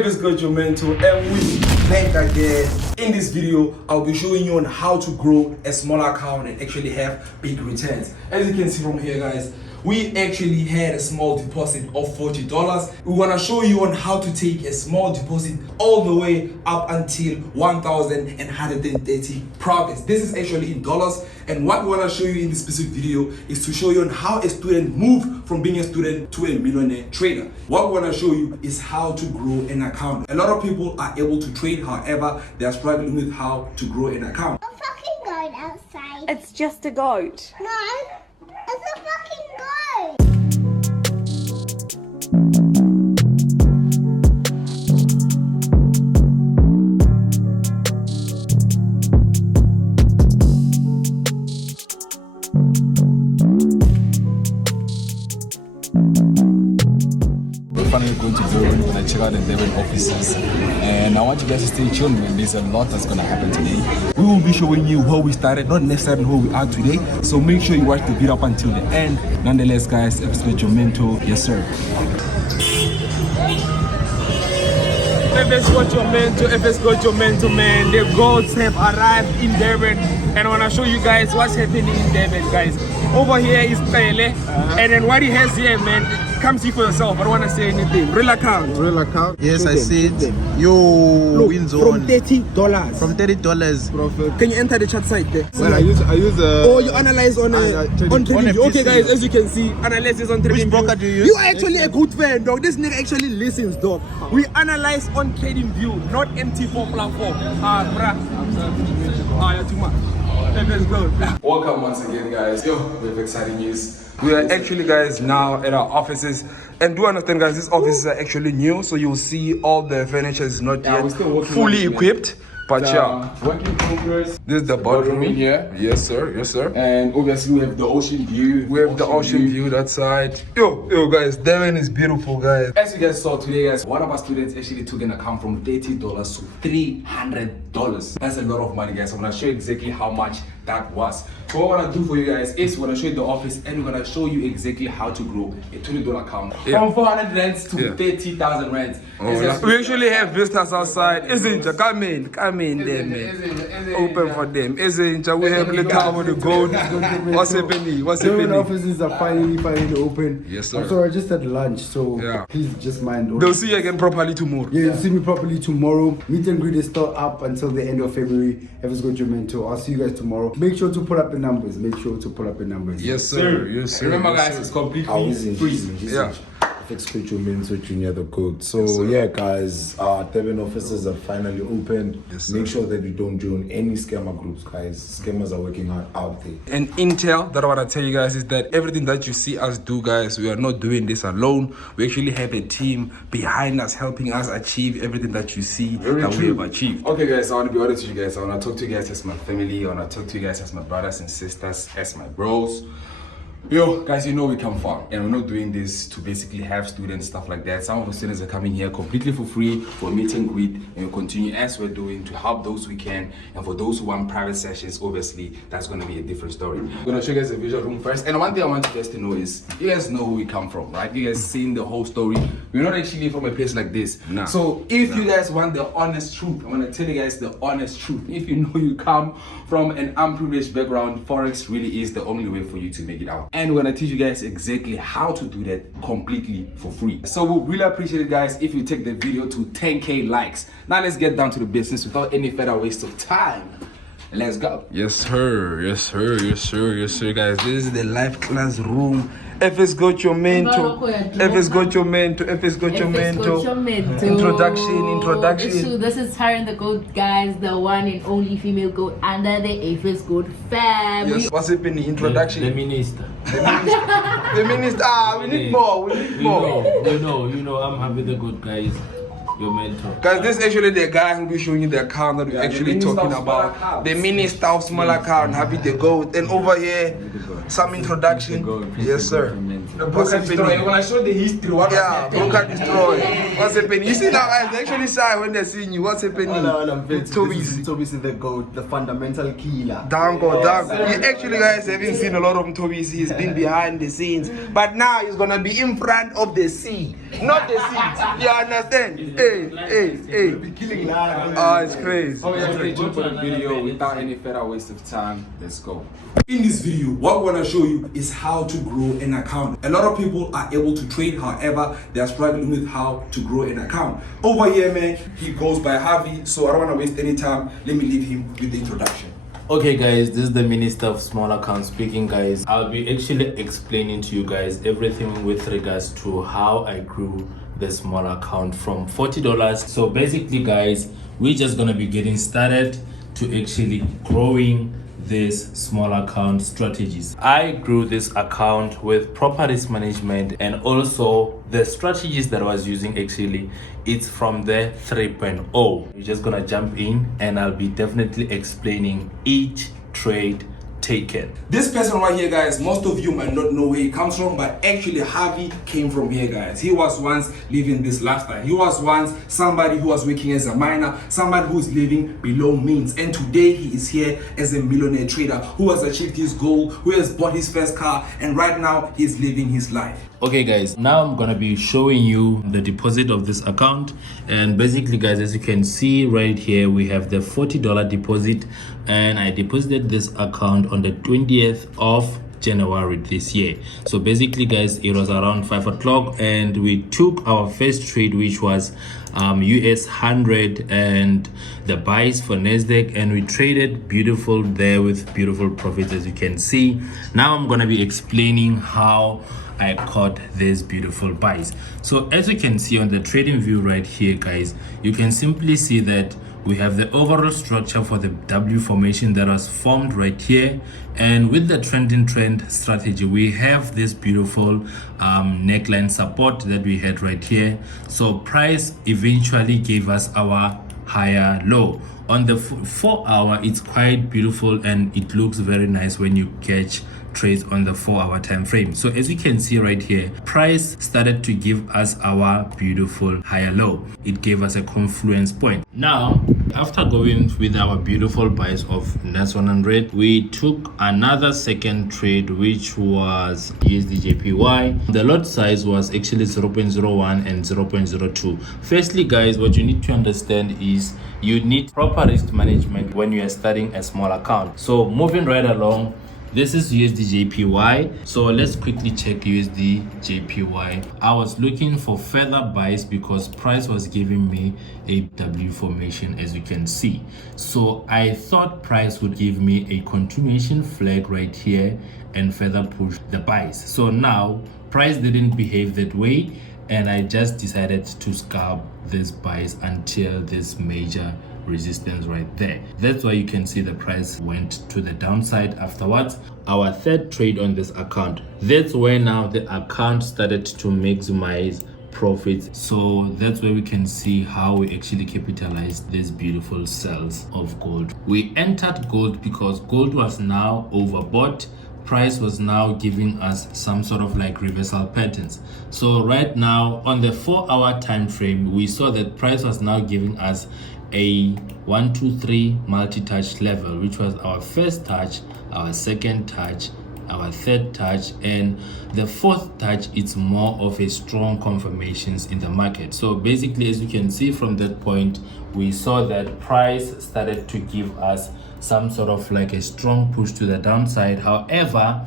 It's good, your mentor, and we back again. In this video, I'll be showing you on how to grow a small account and actually have big returns. As you can see from here, guys, we actually had a small deposit of $40. We want to show you on how to take a small deposit all the way up until 1,130 profits. This is actually in dollars, and what we want to show you in this specific video is to show you on how a student moved from being a student to a millionaire trader. What we want to show you is how to grow an account. A lot of people are able to trade, however, they are struggling with how to grow an account. A fucking goat outside. It's just a goat. No, it's a fucking goat. We're finally going to Durban when I check out the Durban offices, and I want you guys to stay tuned, man. There's a lot that's gonna happen today. We will be showing you where we started, not necessarily where we are today, so make sure you watch the video up until the end. Nonetheless, guys, if it's got your mentor, yes sir. If it's got your mentor, man, the goats have arrived in Durban, and I want to show you guys what's happening in Durban, guys. Over here is Pele, and then what he has here, man, come see for yourself. I don't want to say anything. Real account. Yes, I see it. Yo, Look, win zone. from $30. From $30. Can you enter the chat site there? Well, I use Oh, you analyze on TradingView. Okay, PC. guys, as you can see, analysis on TradingView. Which broker do you use? You are actually a good fan, dog. This nigga actually listens, dog. We analyze on TradingView, not MT4 platform. Bruh. You're too much. Let's go. Welcome once again, guys. Yo, we have exciting news. We are actually, guys, now at our offices. And do understand, guys, these offices are actually new, so you'll see all the furniture is not yet fully equipped. But yeah, Working progress. this is the boardroom in here. Yes, sir. Yes, sir. And obviously we have the ocean view. We have the ocean view that side. Yo, guys, Devon is beautiful, guys. As you guys saw today, guys, one of our students actually took an account from $30 to $300. That's a lot of money, guys. I'm gonna show you exactly how much that was. So what I wanna do for you guys is we're gonna show you the office, and we're gonna show you exactly how to grow a $20 account from 400 rands to 30,000 rands. We actually have visitors outside. Isn't it? Come in there, man. Open for them. Isn't it? We have little time on the gold. What's happening? Durban offices are finally open. Yes, sir. I'm sorry, I just had lunch, so Yeah. please just mind. They'll see you again properly tomorrow. Yeah, you'll see me properly tomorrow. Meet and greet is still up until the end of February. If it's good, your mentor. I'll see you guys tomorrow. Make sure to pull up the numbers. Yes, sir. Yes, sir. Remember, Yes, guys, sir. it's completely free. Yeah. Execute your mentor junior the code. So Yes, sir. yeah, guys, our Durban offices are finally open. Yes, sir. Make sure that you don't join any scammer groups, guys. Scammers are working hard out there. And intel that I want to tell you guys is that everything that you see us do, guys, we are not doing this alone. We actually have a team behind us helping us achieve everything that you see that we have achieved. Okay, guys, I want to be honest with you guys. I want to talk to you guys as my family. I want to talk to you guys as my brothers and sisters, as my bros. Yo, guys, you know we come far, and we're not doing this to basically have students, stuff like that. Some of the students are coming here completely for free for meet and greet, and we'll continue as we're doing to help those we can. And for those who want private sessions, obviously, that's going to be a different story. I'm going to show you guys the visual room first. And one thing I want you guys to know is, you guys know who we come from, right? You guys seen the whole story. We're not actually from a place like this. Nah. So if you guys want the honest truth, I'm going to tell you guys the honest truth. If you know you come from an unprivileged background, Forex really is the only way for you to make it out. And we're going to teach you guys exactly how to do that completely for free. So we'll really appreciate it, guys, if you take the video to 10K likes. Now let's get down to the business without any further waste of time. Let's go. Yes, sir. Yes, sir. Yes, sir. Yes, sir, guys. This is the live class room. If it's got your mentor, if it's got your mentor, if it's got your mentor. Introduction. So this is her and the goat, guys, the one and only female goat under the Aphis Goat family. Yes. What's happening? Introduction. The minister. The minister. We need more. We need more. You know, I'm happy the good guys. Your mentor. Guys, this is actually the guy who will be showing you the account that we're actually talking about. The minister of small account, Happy the Goat. And over here, some introduction. Yes, sir. What's happening? When I show the history, what Yeah, broker destroy. What's happening? You see now, guys, they actually shy when they're seeing you. What's happening? Tobis the goat, the fundamental killer. Dango. You actually, guys, haven't seen a lot of Tobis. He's been behind the scenes. But now he's going to be in front of the sea. Not the seats. You understand? Hey. Oh, it's crazy. Oh yeah, stay tuned for the video. Without any further waste of time, let's go. In this video, what we're gonna show you is how to grow an account. A lot of people are able to trade, however, they are struggling with how to grow an account. Over here, man, he goes by Harvey, so I don't wanna waste any time. Let me leave him with the introduction. Okay guys, this is the Minister of Small Accounts speaking, guys. I'll be actually explaining to you guys everything with regards to how I grew the small account from $40. So basically guys, we're just gonna be getting started to actually growing this small account strategies. I grew this account with proper risk management, and also the strategies that I was using, actually it's from the 3.0. We're just gonna jump in and I'll be definitely explaining each trade taken. This person right here, guys, most of you might not know where he comes from, but actually Harvey came from here, guys. He was once living this lifestyle. He was once somebody who was working as a miner, somebody who's living below means, and today he is here as a millionaire trader who has achieved his goal, who has bought his first car, and right now he's living his life. Okay guys, now I'm gonna be showing you the deposit of this account, and basically guys, as you can see right here, we have the $40 deposit, and I deposited this account on the 20th of January this year. So basically guys, it was around 5 o'clock and we took our first trade, which was US 100 and the buys for Nasdaq, and we traded beautiful there with beautiful profits, as you can see. Now I'm gonna be explaining how I caught these beautiful buys. So as you can see on the trading view right here, guys, you can simply see that we have the overall structure for the W formation that was formed right here, and with the trending trend strategy, we have this beautiful neckline support that we had right here. So price eventually gave us our higher low. On the 4 hour, it's quite beautiful and it looks very nice when you catch trades on the 4 hour time frame. So as you can see right here, price started to give us our beautiful higher low. It gave us a confluence point. Now after going with our beautiful buys of NAS 100, we took another second trade, which was USDJPY. The lot size was actually 0.01 and 0.02. Firstly guys, what you need to understand is you need proper risk management when you are starting a small account. So moving right along, this is USDJPY. So let's quickly check USDJPY. I was looking for further buys because price was giving me a W formation, as you can see. So I thought price would give me a continuation flag right here and further push the buys. So now price didn't behave that way, and I just decided to scalp this buys until this major resistance right there. That's why you can see the price went to the downside afterwards. Our third trade on this account, that's where now the account started to maximize profits. So that's where we can see how we actually capitalized these beautiful sales of gold. We entered gold because gold was now overbought. Price was now giving us some sort of like reversal patterns. So right now on the 4 hour time frame, we saw that price was now giving us a 1 2 3 multi-touch level, which was our first touch, our second touch, our third touch, and the fourth touch. It's more of a strong confirmations in the market. So basically, as you can see from that point, we saw that price started to give us some sort of like a strong push to the downside. However,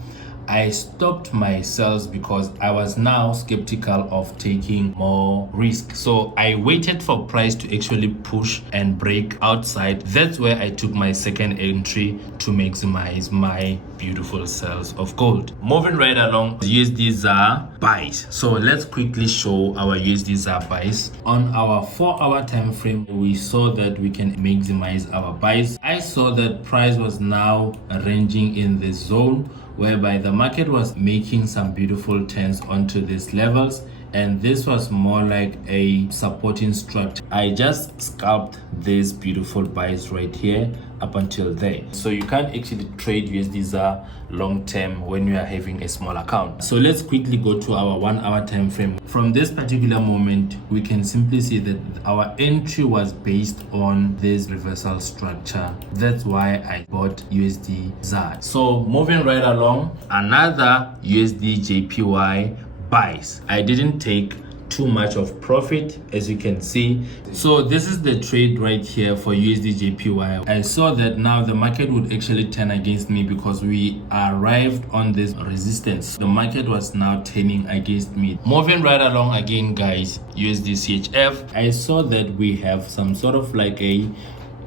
I stopped my sales because I was now skeptical of taking more risk. So I waited for price to actually push and break outside. That's where I took my second entry to maximize my beautiful sales of gold. Moving right along, USD ZAR buys. So let's quickly show our USD ZAR buys. On our 4 hour time frame, we saw that we can maximize our buys. I saw that price was now ranging in this zone, whereby the market was making some beautiful turns onto these levels, and this was more like a supporting structure. I just scalped these beautiful buys right here up until there. So you can't actually trade USD ZAR long term when you are having a small account. So let's quickly go to our 1 hour time frame. From this particular moment, we can simply see that our entry was based on this reversal structure. That's why I bought USD ZAR. So moving right along, another USD JPY buys. I didn't take too much of profit, as you can see. So this is the trade right here for USD JPY. I saw that now the market would actually turn against me because we arrived on this resistance. The market was now turning against me. Moving right along again, guys, USD CHF, I saw that we have some sort of like a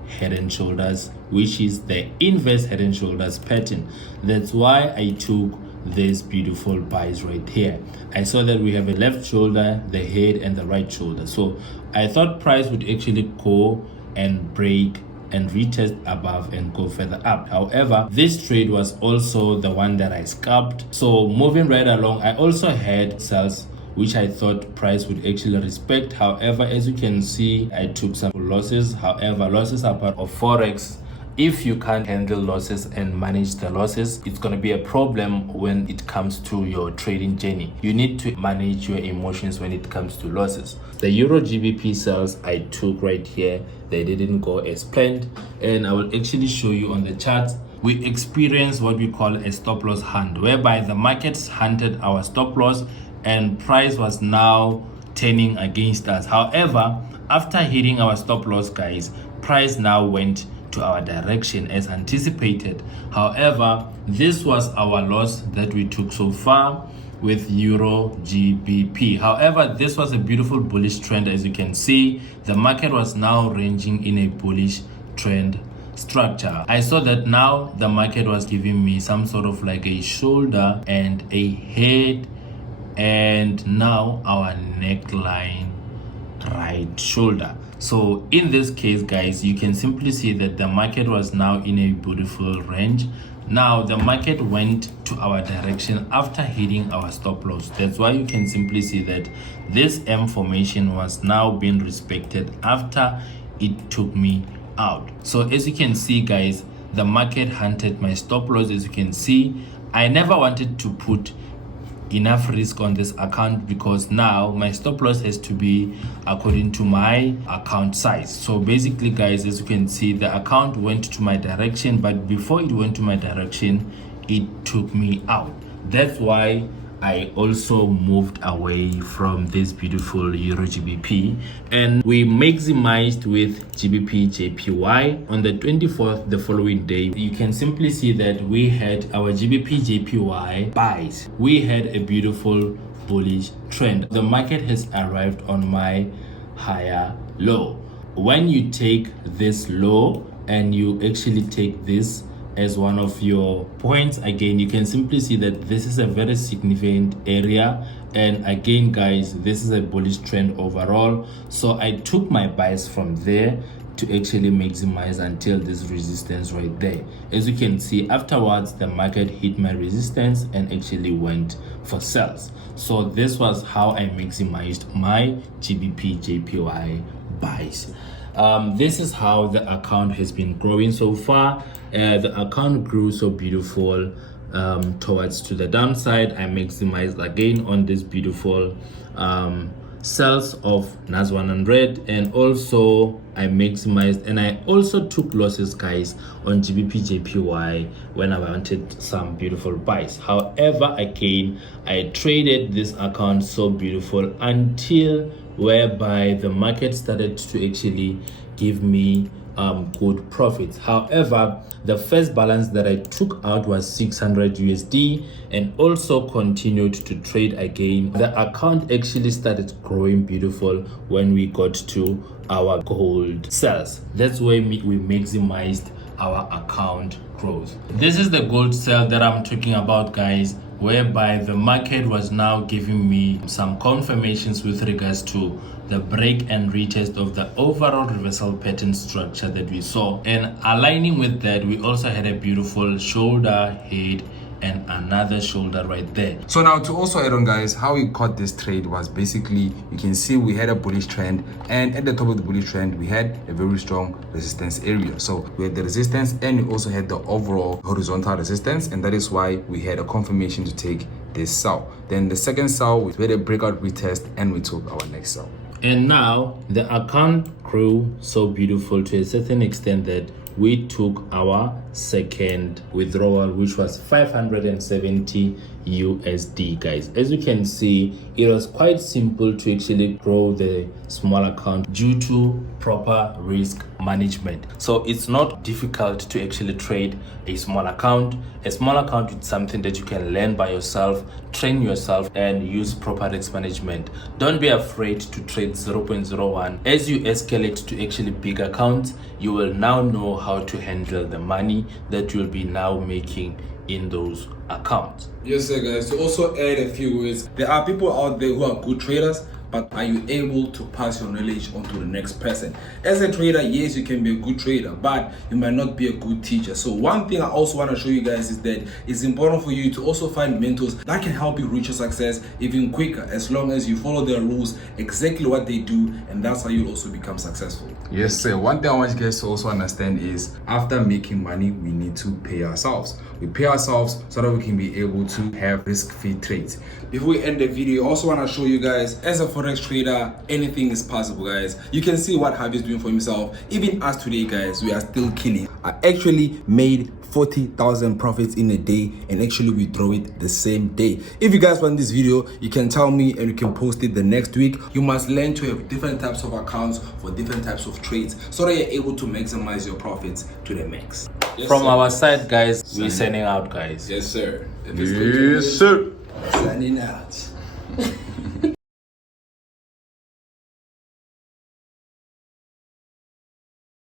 head and shoulders, which is the inverse head and shoulders pattern. That's why I took this beautiful buys right here. I saw that we have a left shoulder, the head, and the right shoulder. So I thought price would actually go and break and retest above and go further up. However, this trade was also the one that I scalped. So moving right along, I also had sells which I thought price would actually respect. However, as you can see, I took some losses. However, losses are part of Forex. If you can't handle losses and manage the losses, it's going to be a problem when it comes to your trading journey. You need to manage your emotions when it comes to losses. The Euro GBP sales I took right here, they didn't go as planned, and I will actually show you on the charts. We experienced what we call a stop loss hunt, whereby the markets hunted our stop loss and price was now turning against us. However, after hitting our stop loss, guys, price now went to our direction as anticipated. However, this was our loss that we took so far with Euro GBP. However, this was a beautiful bullish trend. As you can see, the market was now ranging in a bullish trend structure. I saw that now the market was giving me some sort of like a shoulder and a head, and now our neckline right shoulder. So in this case, guys, you can simply see that the market was now in a beautiful range. Now the market went to our direction after hitting our stop loss. That's why you can simply see that this M formation was now being respected after it took me out. So as you can see, guys, the market hunted my stop loss. As you can see, I never wanted to put enough risk on this account because now my stop loss has to be according to my account size. So basically, guys, as you can see, the account went to my direction, but before it went to my direction, it took me out. That's why I also moved away from this beautiful Euro GBP, and we maximized with GBP JPY on the 24th, the following day. You can simply see that we had our GBP JPY buys. We had a beautiful bullish trend. The market has arrived on my higher low. When you take this low and you actually take this as one of your points, again, you can simply see that this is a very significant area, and again, guys, this is a bullish trend overall. So I took my buys from there to actually maximize until this resistance right there. As you can see, afterwards the market hit my resistance and actually went for sells. So this was how I maximized my GBP JPY buys. This is how the account has been growing so far. The account grew so beautiful towards to the downside. I maximized again on this beautiful sales of NAS 100, and also I maximized and I also took losses, guys, on GBP JPY when I wanted some beautiful buys. However, again, I traded this account so beautiful until whereby the market started to actually give me good profits. However, the first balance that I took out was 600 USD and also continued to trade again. The account actually started growing beautiful when we got to our gold sales. That's where we maximized our account growth. This is the gold sale that I'm talking about, guys, whereby the market was now giving me some confirmations with regards to the break and retest of the overall reversal pattern structure that we saw, and aligning with that, we also had a beautiful shoulder, head, and another shoulder right there. So now to also add on, guys, how we caught this trade was basically, you can see we had a bullish trend, and at the top of the bullish trend we had a very strong resistance area. So we had the resistance and we also had the overall horizontal resistance, and that is why we had a confirmation to take this sell. Then the second sell, we had a breakout retest and we took our next sell. And now the account grew so beautiful to a certain extent that we took our second withdrawal, which was 570 USD. Guys, as you can see, it was quite simple to actually grow the small account due to proper risk management. So it's not difficult to actually trade a small account. A small account is something that you can learn by yourself, train yourself, and use proper risk management. Don't be afraid to trade 0.01. As you escalate to actually big accounts, you will now know how to handle the money that you'll be now making in those accounts. Yes, sir, guys. To also add a few words, there are people out there who are good traders, but are you able to pass your knowledge on to the next person? As a trader, yes, you can be a good trader, but you might not be a good teacher. So one thing I also want to show you guys is that it's important for you to also find mentors that can help you reach your success even quicker, as long as you follow their rules, exactly what they do, and that's how you'll also become successful. Yes, sir. One thing I want you guys to also understand is after making money, we need to pay ourselves. We pay ourselves so that we can be able to have risk-free trades. Before we end the video, I also want to show you guys, as a forex trader, anything is possible, guys. You can see what Javi is doing for himself. Even us today, guys, we are still killing. I actually made 40,000 profits in a day and actually withdraw it the same day. If you guys want this video, you can tell me and you can post it the next week. You must learn to have different types of accounts for different types of trades so that you're able to maximize your profits to the max. Yes, from our side, guys, we're sending out, guys. Yes, sir. Yes, sir. Signing out.